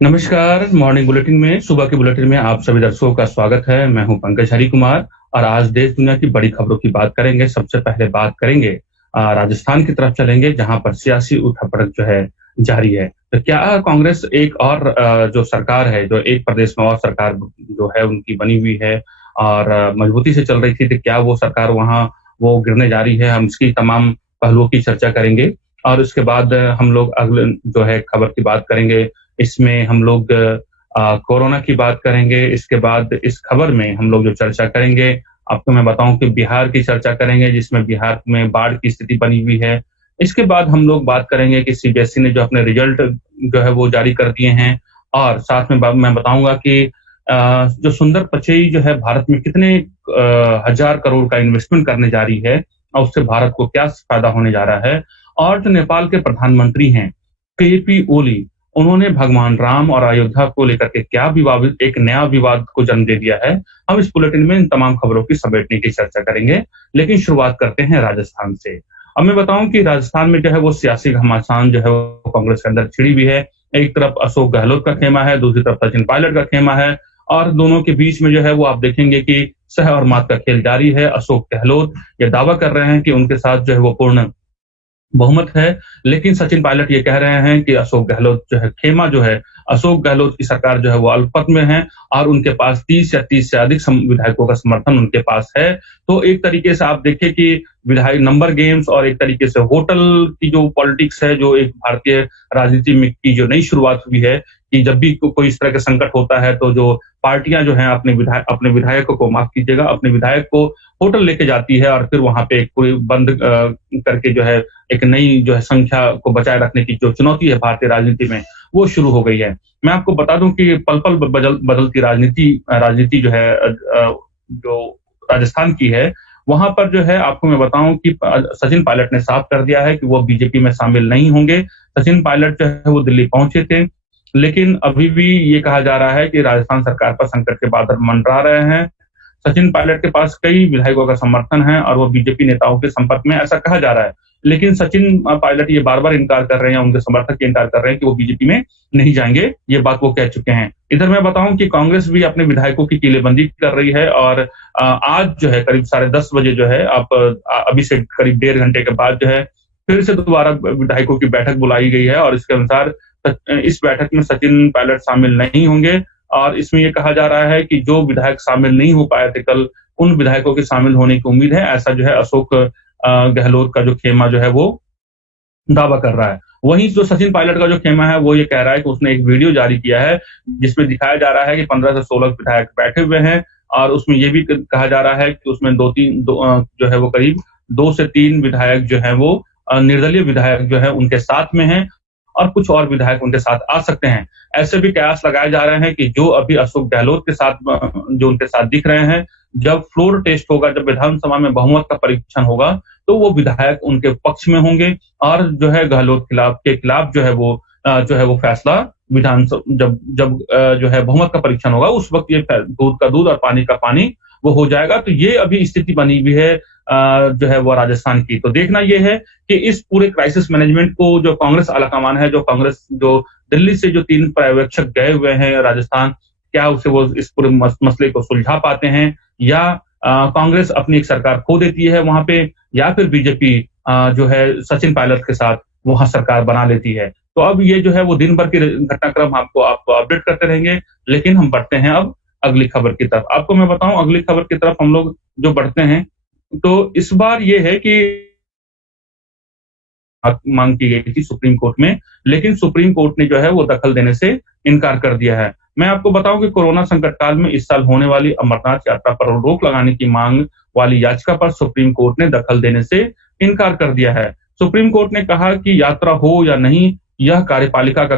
नमस्कार, morning bulletin में सुबह के बुलेटिन में आप सभी दर्शकों का स्वागत है। मैं हूं पंकज हरिकुमार और आज देश दुनिया की बड़ी खबरों की बात करेंगे। सबसे पहले बात करेंगे राजस्थान की तरफ चलेंगे जहां पर सियासी उठापटक जो है जारी है। तो क्या कांग्रेस एक और जो सरकार है, जो एक प्रदेश में और सरकार जो है उनकी बनी हुई है और मजबूती से चल रही थी, तो क्या वो सरकार वहां वो गिरने जा रही है? हम इसकी तमाम पहलुओं की चर्चा करेंगे और उसके बाद हम लोग अगले जो है खबर की बात करेंगे। इसमें हम लोग कोरोना की बात करेंगे। इसके बाद इस खबर में हम लोग जो चर्चा करेंगे, आपको मैं बताऊं कि बिहार की चर्चा करेंगे, जिसमें बिहार में बाढ़ की स्थिति बनी हुई है। इसके बाद हम लोग बात करेंगे कि सीबीएसई ने जो अपने रिजल्ट जो है वो जारी कर दिए हैं और साथ में मैं बताऊंगा कि जो सुंदर पिचई जो है भारत में कितने हजार करोड़ का इन्वेस्टमेंट करने जा रही है और उससे भारत को क्या फायदा होने जा रहा है। और जो नेपाल के प्रधानमंत्री हैं केपी ओली, उन्होंने भगवान राम और अयोध्या को लेकर के क्या विवाद, एक नया विवाद को जन्म दे दिया है। हम इस बुलेटिन में इन तमाम खबरों की समेटने की चर्चा करेंगे, लेकिन शुरुआत करते हैं राजस्थान से। अब मैं बताऊं कि राजस्थान में जो है वो सियासी घमासान जो है वो कांग्रेस के अंदर छिड़ी हुई है। एक तरफ अशोक गहलोत का खेमा है, दूसरी तरफ सचिन पायलट का खेमा है और दोनों के बीच में जो है वो आप देखेंगे कि सह और मात का खेल जारी है। अशोक गहलोत ये दावा कर रहे हैं कि उनके साथ जो है वो पूर्ण बहुमत है, लेकिन सचिन पायलट ये कह रहे हैं कि अशोक गहलोत जो है खेमा जो है, अशोक गहलोत की सरकार जो है वो अल्पमत में है और उनके पास 30 या 30 से अधिक विधायकों का समर्थन उनके पास है। तो एक तरीके से आप देखिए कि विधायक नंबर गेम्स और एक तरीके से होटल की जो पॉलिटिक्स है, जो एक भारतीय राजनीति में की जो नई शुरुआत हुई है कि जब भी कोई इस तरह का संकट होता है तो जो पार्टियां जो हैं अपने विधायकों को, माफ कीजिएगा, अपने विधायक को होटल लेके जाती है और फिर वहां पे एक पूरी बंद करके जो है एक नई जो है संख्या को बचाए रखने की जो चुनौती है भारतीय राजनीति में, वो शुरू हो गई है। मैं आपको बता दूं कि पल-पल बदलती राजनीति जो है जो राजस्थान की है, वहां पर जो है आपको मैं बताऊं कि सचिन पायलट ने साफ कर दिया है कि वो बीजेपी में शामिल नहीं होंगे। सचिन पायलट जो है वो दिल्ली पहुंचे थे, लेकिन अभी भी ये कहा जा रहा है कि राजस्थान सरकार पर संकट के बादल मंडरा रहे हैं। सचिन पायलट के पास कई विधायकों का समर्थन है और वो बीजेपी नेताओं के संपर्क में, ऐसा कहा जा रहा है। लेकिन सचिन पायलट ये बार-बार इनकार कर रहे हैं, उनके समर्थक ये इनकार कर रहे हैं कि वो बीजेपी में नहीं जाएंगे, ये बात वो कह चुके हैं। इधर मैं बताऊं कि कांग्रेस भी अपने विधायकों की किलेबंदी कर रही है और आज जो है करीब 10:30 बजे जो है अभी से करीब 1.5 घंटे के बाद जो है फिर से दोबारा विधायकों की बैठक बुलाई गई है और इसके अनुसार इस बैठक में सचिन पायलट शामिल नहीं होंगे और इसमें ये कहा जा रहा है कि जो विधायक शामिल नहीं हो पाए थे कल, उन विधायकों के शामिल होने की उम्मीद है। ऐसा जो है अशोक गहलोत का जो खेमा जो है वो दावा कर रहा है। वहीं जो सचिन पायलट का जो खेमा है वो ये कह रहा है कि उसने एक वीडियो जारी किया है जिसमें दिखाया जा रहा है कि 15 से 16 विधायक बैठे हुए हैं और उसमें ये भी कहा जा रहा है कि उसमें जो है वो करीब 2 से 3 विधायक जो है वो निर्दलीय विधायक जो है उनके साथ में हैं और कुछ और विधायक उनके साथ आ सकते हैं। ऐसे भी कयास लगाए जा रहे हैं कि जो अभी अशोक गहलोत के साथ जो उनके साथ दिख रहे हैं, जब फ्लोर टेस्ट होगा, जब विधानसभा में बहुमत का परीक्षण होगा, तो वो विधायक उनके पक्ष में होंगे और जो है गहलोत के खिलाफ जो है वो फैसला जब जब जो है बहुमत का परीक्षण होगा, उस वक्त ये दूध का दूध और पानी का पानी वो हो जाएगा। तो ये अभी स्थिति बनी हुई है जो है वो राजस्थान की। तो देखना ये है कि इस पूरे क्राइसिस मैनेजमेंट को जो कांग्रेस आलाकमान है, जो दिल्ली से जो 3 पर्यवेक्षक गए हुए हैं राजस्थान, क्या उसे वो इस पूरे मसले को सुलझा पाते हैं या कांग्रेस अपनी एक सरकार खो देती है वहां पे या फिर बीजेपी जो है सचिन पायलट के साथ वहां सरकार बना लेती है। तो अब ये जो है वो दिन भर की घटनाक्रम आपको अपडेट करते रहेंगे, लेकिन हम बढ़ते हैं अब अगली खबर की तरफ। आपको मैं बताऊं अगली खबर की तरफ हम लोग जो बढ़ते हैं, तो इस बार ये है कि मांग की गई थी सुप्रीम कोर्ट में, लेकिन सुप्रीम कोर्ट ने जो है वो दखल देने से इनकार कर दिया है। मैं आपको बताऊं कि कोरोना संकट काल में इस साल होने वाली अमरनाथ यात्रा पर रोक लगाने की मांग वाली याचिका पर सुप्रीम कोर्ट ने दखल देने से इनकार कर दिया है। सुप्रीम कोर्ट ने कहा कि यात्रा हो या नहीं, यह कार्यपालिका का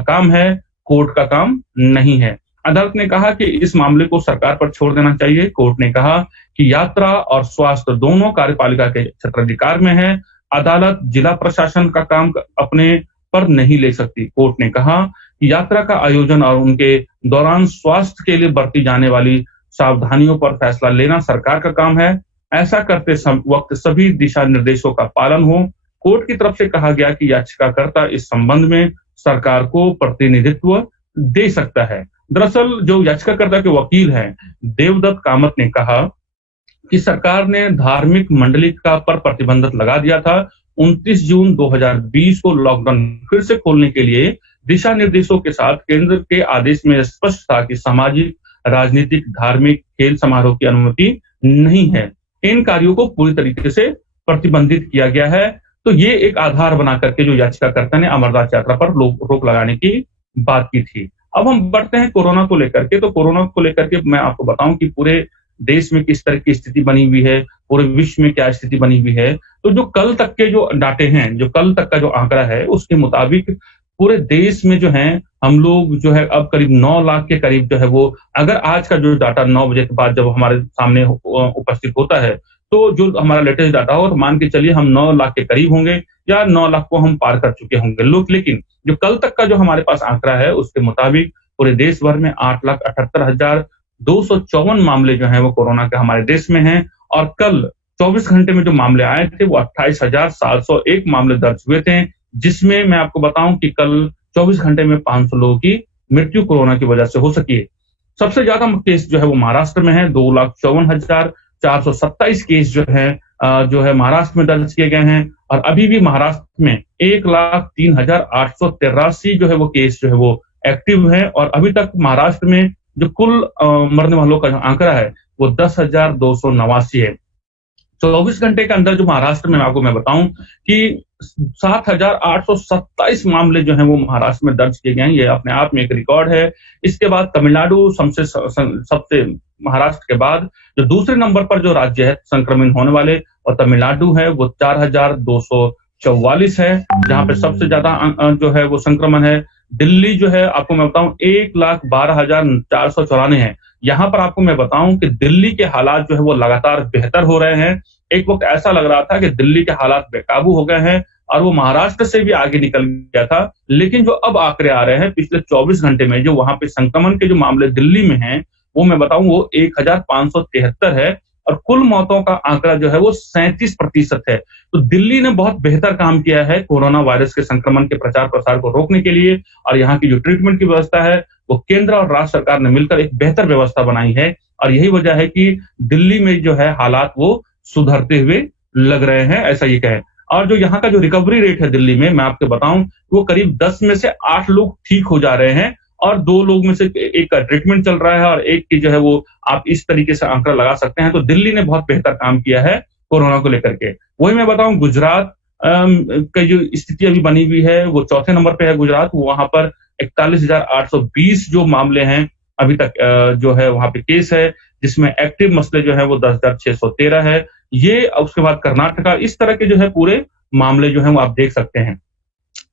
काम है, कोर्ट का काम नहीं है। अदालत ने कहा कि इस मामले को सरकार पर छोड़ देना चाहिए। कोर्ट ने कहा कि यात्रा और स्वास्थ्य दोनों कार्यपालिका के क्षेत्राधिकार में है। अदालत जिला प्रशासन का काम अपने पर नहीं ले सकती। कोर्ट ने कहा कि यात्रा का आयोजन और उनके दौरान स्वास्थ्य के लिए बरती जाने वाली सावधानियों पर फैसला लेना सरकार का काम है। ऐसा करते वक्त सभी दिशा निर्देशों का पालन हो। कोर्ट की तरफ से कहा गया कि याचिकाकर्ता इस संबंध में सरकार को प्रतिनिधित्व दे सकता है। दरअसल जो याचिकाकर्ता के वकील हैं देवदत्त कामत ने कहा कि सरकार ने धार्मिक मंडली का पर प्रतिबंध लगा दिया था। 29 जून 2020 को लॉकडाउन फिर से खोलने के लिए दिशा निर्देशों के साथ केंद्र के आदेश में स्पष्ट था कि सामाजिक, राजनीतिक, धार्मिक, खेल समारोह की अनुमति नहीं है। इन कार्यों को पूरी तरीके से प्रतिबंधित किया गया है। तो ये एक आधार बना करके जो याचिकाकर्ता ने अमरनाथ यात्रा पर रोक लगाने की बात की थी। अब हम बढ़ते हैं कोरोना को लेकर के। तो कोरोना को लेकर के मैं आपको बताऊं कि पूरे देश में किस तरह की स्थिति बनी हुई है, पूरे विश्व में क्या स्थिति बनी हुई है। तो जो कल तक के जो डाटे हैं, जो कल तक का जो आंकड़ा है, उसके मुताबिक पूरे देश में जो है हम लोग जो है अब करीब 9 लाख के करीब जो है वो, अगर आज का जो डाटा 9 बजे के बाद जब हमारे सामने उपस्थित होता है, तो जो हमारा लेटेस्ट डाटा हो, और मान के चलिए हम 9 लाख के करीब होंगे या 9 लाख को हम पार कर चुके होंगे लोग। लेकिन जो कल तक का जो हमारे पास आंकड़ा है, उसके मुताबिक पूरे देश भर में 8,78,254 मामले जो हैं वो कोरोना के हमारे देश में हैं। और कल 24 घंटे में जो मामले आए थे वो 28,701 मामले दर्ज हुए थे, जिसमें मैं आपको बताऊं कि कल 24 घंटे में 500 लोगों की मृत्यु कोरोना की वजह से हो सकी है। सबसे ज्यादा केस जो है वो महाराष्ट्र में है। 2,54,427 केस जो है महाराष्ट्र में दर्ज किए गए हैं। और अभी भी महाराष्ट्र में 1,03,883 जो है वो केस जो है वो एक्टिव है। और अभी तक महाराष्ट्र में जो कुल मरने वालों का जो आंकड़ा है वो 10,289 है। 24 घंटे के अंदर जो महाराष्ट्र में आपको मैं बताऊं कि 7,827 मामले जो हैं वो महाराष्ट्र में दर्ज किए गए हैं। ये अपने आप में एक रिकॉर्ड है। इसके बाद तमिलनाडु सबसे महाराष्ट्र के बाद जो दूसरे नंबर पर जो राज्य है संक्रमित होने वाले, और तमिलनाडु है, वो 4,244 है, जहां पे सबसे ज्यादा जो है वो संक्रमण है। दिल्ली जो है आपको मैं बताऊं 1,12,494 है। यहाँ पर आपको मैं बताऊं कि दिल्ली के हालात जो है वो लगातार बेहतर हो रहे हैं। एक वक्त ऐसा लग रहा था कि दिल्ली के हालात बेकाबू हो गए हैं और वो महाराष्ट्र से भी आगे निकल गया था। लेकिन जो अब आंकड़े आ रहे हैं पिछले 24 घंटे में, जो वहां पे संक्रमण के जो मामले दिल्ली में हैं, वो मैं बताऊं वो 1,573 है। और कुल मौतों का आंकड़ा जो है वो 37% है। तो दिल्ली ने बहुत बेहतर काम किया है कोरोना वायरस के संक्रमण के प्रचार प्रसार को रोकने के लिए। और यहाँ की जो ट्रीटमेंट की व्यवस्था है वो केंद्र और राज्य सरकार ने मिलकर एक बेहतर व्यवस्था बनाई है। और यही वजह है कि दिल्ली में जो है हालात वो सुधरते हुए लग रहे हैं, ऐसा ये कहें। और जो यहाँ का जो रिकवरी रेट है दिल्ली में, मैं आपको बताऊं वो करीब 10 में से 8 लोग ठीक हो जा रहे हैं और 2 लोग में से एक का ट्रीटमेंट चल रहा है और एक की जो है वो आप इस तरीके से आंकड़ा लगा सकते हैं। तो दिल्ली ने बहुत बेहतर काम किया है कोरोना को लेकर के। वही मैं बताऊं गुजरात की जो स्थिति अभी बनी हुई है वो चौथे नंबर पे है गुजरात। वहां पर 41,820 जो मामले हैं अभी तक जो है वहां पे केस है, जिसमें एक्टिव मसले जो है वो 10,613 है। ये उसके बाद कर्नाटका, इस तरह के जो है पूरे मामले जो है वो आप देख सकते हैं।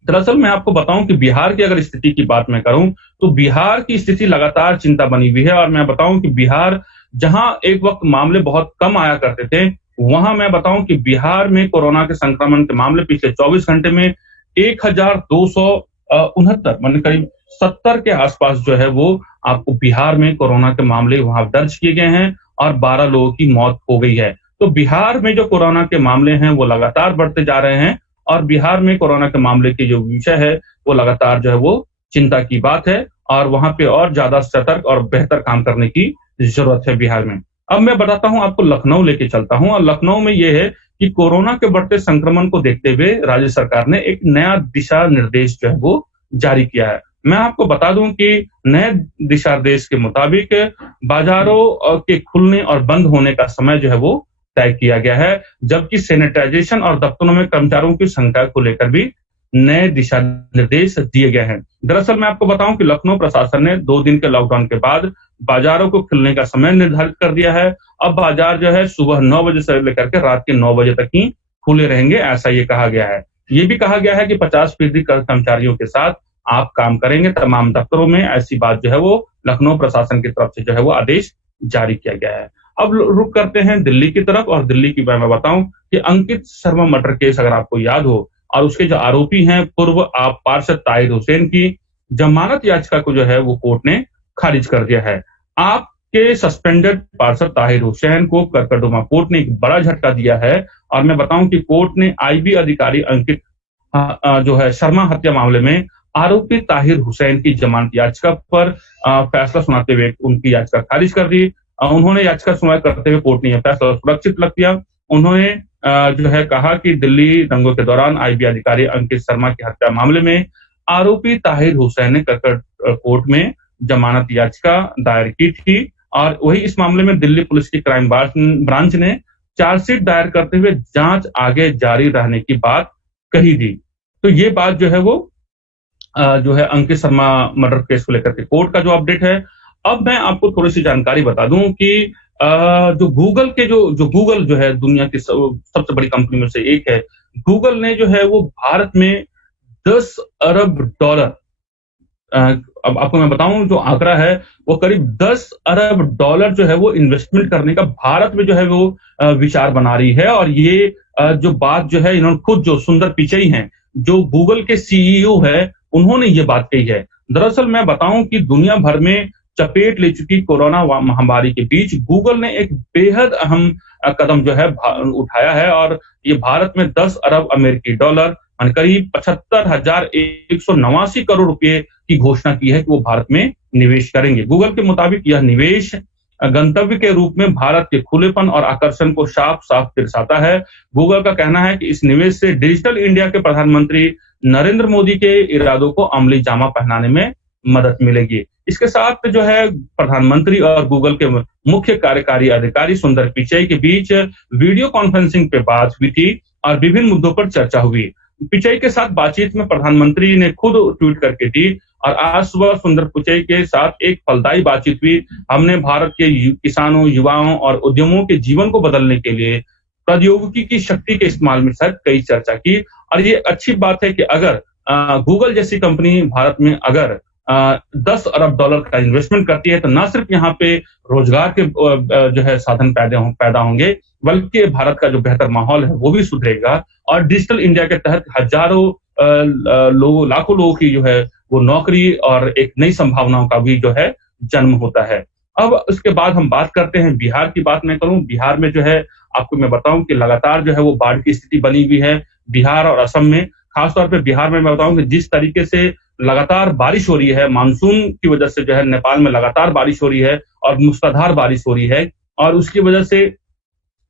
दरअसल मैं आपको बताऊं कि बिहार की अगर स्थिति की बात मैं करूं तो बिहार की स्थिति लगातार चिंता बनी हुई है। और मैं बताऊं कि बिहार, जहां एक वक्त मामले बहुत कम आया करते थे, वहां मैं बताऊं कि बिहार में कोरोना के संक्रमण के मामले पिछले 24 घंटे में 1,269 मतलब करीब 70 के आसपास जो है वो आपको बिहार में कोरोना के मामले वहां दर्ज किए गए हैं और 12 लोगों की मौत हो गई है। तो बिहार में जो कोरोना के मामले हैं वो लगातार बढ़ते जा रहे हैं और बिहार में कोरोना के मामले की जो विषय है वो लगातार जो है वो चिंता की बात है और वहां पे और ज्यादा सतर्क और बेहतर काम करने की जरूरत है बिहार में। अब मैं बताता हूं आपको, लखनऊ लेके चलता हूं। और लखनऊ में ये है कि कोरोना के बढ़ते संक्रमण को देखते हुए राज्य सरकार ने एक नया दिशा निर्देश जो है वो जारी किया है। मैं आपको बता दूं कि नए दिशा निर्देश के मुताबिक बाजारों के खुलने और बंद होने का समय जो है वो तय किया गया है, जबकि सैनिटाइजेशन और दफ्तरों में कर्मचारियों की संख्या को लेकर भी नए दिशा निर्देश दिए गए हैं। दरअसल मैं आपको बताऊं कि लखनऊ प्रशासन ने 2 दिन के लॉकडाउन के बाद बाजारों को खुलने का समय निर्धारित कर दिया है। अब बाजार जो है सुबह 9 बजे से लेकर के रात के 9 बजे तक ही खुले रहेंगे, ऐसा ये कहा गया है। ये भी कहा गया है कि 50% कर्मचारियों के साथ आप काम करेंगे तमाम दफ्तरों में। ऐसी बात जो है वो लखनऊ प्रशासन की तरफ से जो है वो आदेश जारी किया गया है। अब रुक करते हैं दिल्ली की तरफ। और दिल्ली की मैं बताऊं कि अंकित शर्मा मर्डर केस अगर आपको याद हो, और उसके जो आरोपी हैं पूर्व आप पार्षद ताहिर हुसैन की जमानत याचिका को जो है वो कोर्ट ने खारिज कर दिया है। आपके सस्पेंडेड पार्षद ताहिर हुसैन को करकरदुमा कोर्ट ने एक बड़ा झटका दिया है। और मैं बताऊं कि कोर्ट ने आईबी अधिकारी अंकित जो है शर्मा हत्या मामले में आरोपी ताहिर हुसैन की जमानत याचिका पर फैसला सुनाते हुए उनकी याचिका खारिज कर दी। उन्होंने याचिका सुनवाई करते हुए कोर्ट ने यह फैसला सुरक्षित रख दिया। उन्होंने जो है कहा कि दिल्ली दंगों के दौरान आईबी अधिकारी अंकित शर्मा की हत्या मामले में आरोपी ताहिर हुसैन ने कोर्ट में जमानत याचिका दायर की थी और वही इस मामले में दिल्ली पुलिस की क्राइम ब्रांच ने चार्जशीट दायर करते हुए जांच आगे जारी रहने की बात कही थी। तो ये बात जो है वो जो है अंकित शर्मा मर्डर केस को लेकर के कोर्ट का जो अपडेट है। अब मैं आपको थोड़ी सी जानकारी बता दूं कि जो गूगल के जो गूगल जो है दुनिया की सबसे बड़ी कंपनी में से एक है। गूगल ने जो है वो भारत में 10 अरब डॉलर, अ, अब आपको मैं बताऊं जो आंकड़ा है वो करीब 10 अरब डॉलर जो है वो इन्वेस्टमेंट करने का भारत में जो है वो विचार बना रही है। और ये जो बात जो है इन्होंने खुद जो सुंदर पिचई हैं, जो गूगल के सीईओ है, उन्होंने ये बात कही है। दरअसल मैं बताऊं कि दुनिया भर में चपेट ले चुकी कोरोना महामारी के बीच गूगल ने एक बेहद अहम कदम जो है उठाया है और ये भारत में 10 अरब अमेरिकी डॉलर करीब 75,189 करोड़ रुपए की घोषणा की है कि वो भारत में निवेश करेंगे। गूगल के मुताबिक यह निवेश गंतव्य के रूप में भारत के खुलेपन और आकर्षण को साफ-साफ दर्शाता है। गूगल का कहना है कि इस निवेश से डिजिटल इंडिया के प्रधानमंत्री नरेंद्र मोदी के इरादों को अमली जामा पहनाने में मदद मिलेगी। इसके साथ जो है प्रधानमंत्री और गूगल के मुख्य कार्यकारी अधिकारी सुंदर पिचई के बीच वीडियो कॉन्फ्रेंसिंग पे बात हुई थी और विभिन्न मुद्दों पर चर्चा हुई। पिचई के साथ बातचीत में प्रधानमंत्री ने खुद ट्वीट करके दी और आज सुबह सुंदर पिचई के साथ एक फलदायी बातचीत हुई। हमने भारत के किसानों, युवाओं और उद्यमों के जीवन को बदलने के लिए प्रौद्योगिकी की शक्ति के इस्तेमाल में सर कई चर्चा की। और ये अच्छी बात है कि अगर गूगल जैसी कंपनी भारत में अगर 10 अरब डॉलर का इन्वेस्टमेंट करती है तो ना सिर्फ यहाँ पे रोजगार के जो है साधन पैदा होंगे, बल्कि भारत का जो बेहतर माहौल है वो भी सुधरेगा और डिजिटल इंडिया के तहत हजारों लोगों, लाखों लोगों की जो है वो नौकरी और एक नई संभावनाओं का भी जो है जन्म होता है। अब उसके बाद हम बात करते हैं बिहार की। बात मैं करूं, बिहार में जो है आपको मैं बताऊं कि लगातार जो है वो बाढ़ की स्थिति बनी हुई है बिहार और असम में। खासतौर पे बिहार में मैं बताऊं कि जिस तरीके से लगातार बारिश हो रही है, मानसून की वजह से जो है नेपाल में लगातार बारिश हो रही है और मूसलाधार बारिश हो रही है और उसकी वजह से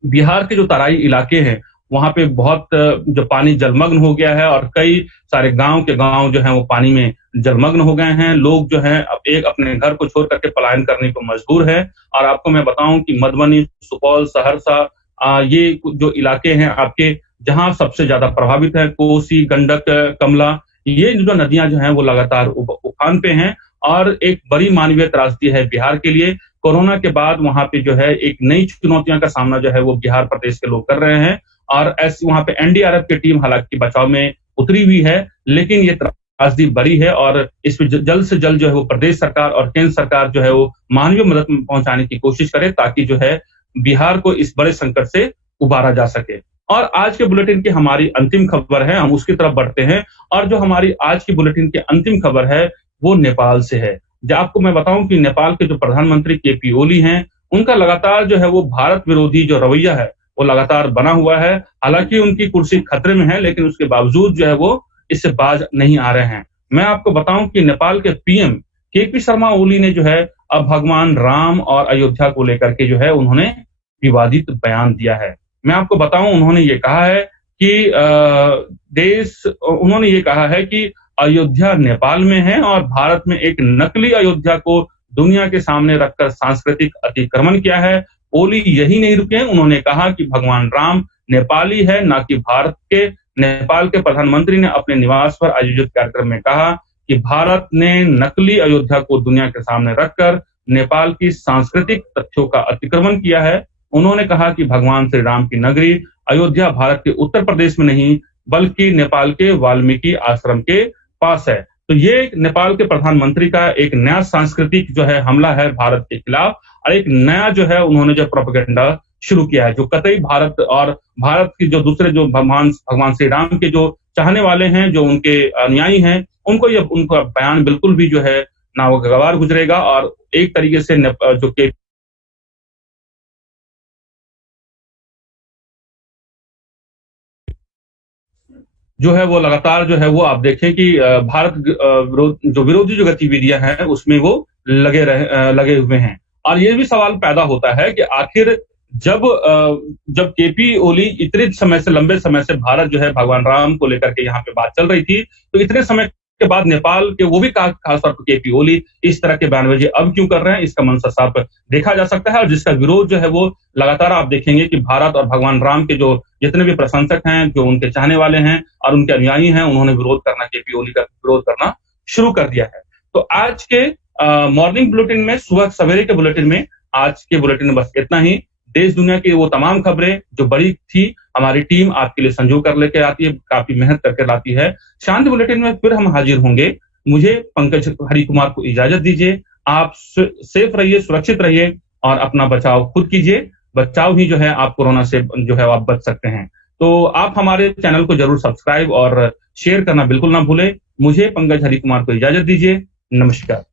बिहार के जो तराई इलाके हैं, वहाँ पे बहुत जो पानी जलमग्न हो गया है और कई सारे गाँव के गाँव जो हैं वो पानी में जलमग्न हो गए हैं। लोग जो हैं अब एक अपने घर को छोड़ करके पलायन करने को मजबूर हैं। और आपको मैं बताऊं कि मधुबनी, सुपौल, सहरसा, ये जो इलाके हैं आपके, जहाँ सबसे ज्यादा प्रभावित है, कोसी, गंडक, कमला, ये जो नदियां जो हैं वो लगातार उफान पे हैं और एक बड़ी मानवीय त्रासदी है बिहार के लिए। कोरोना के बाद वहाँ पे जो है एक नई चुनौतियों का सामना जो है वो बिहार प्रदेश के लोग कर रहे हैं और ऐसे वहाँ पे एनडीआरएफ की टीम हालांकि बचाव में उतरी हुई है, लेकिन ये त्रासदी बड़ी है और इस पे जल्द से जल्द जो है वो प्रदेश सरकार और केंद्र सरकार जो है वो मानवीय मदद पहुंचाने की कोशिश करे ताकि जो है बिहार को इस बड़े संकट से उबारा जा सके। और आज के बुलेटिन की हमारी अंतिम खबर है, हम उसकी तरफ बढ़ते हैं और जो हमारी आज की बुलेटिन की अंतिम खबर है वो नेपाल से है। जो आपको मैं बताऊं कि नेपाल के जो प्रधानमंत्री केपी ओली हैं, उनका लगातार जो है वो भारत विरोधी जो रवैया है वो लगातार बना हुआ है। हालांकि उनकी कुर्सी खतरे में है, लेकिन उसके बावजूद जो है वो इससे बाज नहीं आ रहे हैं। मैं आपको बताऊं कि नेपाल के पीएम केपी शर्मा ओली ने जो है अब भगवान राम और अयोध्या को लेकर के जो है उन्होंने विवादित बयान दिया है। मैं आपको बताऊं उन्होंने ये कहा है कि उन्होंने ये कहा है कि अयोध्या नेपाल में है और भारत में एक नकली अयोध्या को दुनिया के सामने रखकर सांस्कृतिक अतिक्रमण किया है। ओली यही नहीं रुके, उन्होंने कहा कि भगवान राम नेपाली है, ना कि भारत के। नेपाल के प्रधानमंत्री ने अपने निवास पर आयोजित कार्यक्रम में कहा कि भारत ने नकली अयोध्या को दुनिया के सामने रखकर नेपाल की सांस्कृतिक तथ्यों का अतिक्रमण किया है। उन्होंने कहा कि भगवान श्री राम की नगरी अयोध्या भारत के उत्तर प्रदेश में नहीं बल्कि नेपाल के वाल्मीकि आश्रम के पास है। तो ये नेपाल के प्रधानमंत्री का एक नया सांस्कृतिक जो है हमला है भारत के खिलाफ और एक नया जो है उन्होंने जो प्रोपेगेंडा शुरू किया है, जो कतई भारत और भारत की जो दूसरे जो भगवान श्री राम के जो चाहने वाले हैं, जो उनके अनुयायी हैं, उनको ये उनका बयान बिल्कुल भी जो है नागवार गुजरेगा और एक तरीके से जो के जो है वो लगातार जो है वो आप देखें कि भारत जो विरोधी जो गतिविधियां हैं उसमें वो लगे हुए हैं। और ये भी सवाल पैदा होता है कि आखिर जब जब केपी ओली इतने समय से लंबे समय से भारत जो है भगवान राम को लेकर के यहाँ पे बात चल रही थी, तो इतने समय के बाद नेपाल के वो भी खासतौर पर केपी ओली इस तरह के बयानबाजी अब क्यों कर रहे हैं, इसका मंशा साफ देखा जा सकता है। और जिसका विरोध जो है वो लगातार आप देखेंगे कि भारत और भगवान राम के जो जितने भी प्रशंसक हैं, जो उनके चाहने वाले हैं और उनके अनुयायी हैं, उन्होंने विरोध करना, केपी ओली का विरोध करना शुरू कर दिया है। तो आज के मॉर्निंग बुलेटिन में, सुबह सवेरे के बुलेटिन में, आज के बुलेटिन में बस इतना ही। देश दुनिया की वो तमाम खबरें जो बड़ी थी, हमारी टीम आपके लिए संजो कर लेके आती है, काफी मेहनत करके लाती है। शांति बुलेटिन में फिर हम हाजिर होंगे। मुझे पंकज हरि कुमार को इजाजत दीजिए। आप सेफ रहिए, सुरक्षित रहिए और अपना बचाव खुद कीजिए। बचाव ही जो है आप कोरोना से जो है आप बच सकते हैं। तो आप हमारे चैनल को जरूर सब्सक्राइब और शेयर करना बिल्कुल ना भूले। मुझे पंकज हरि कुमार को इजाजत दीजिए। नमस्कार।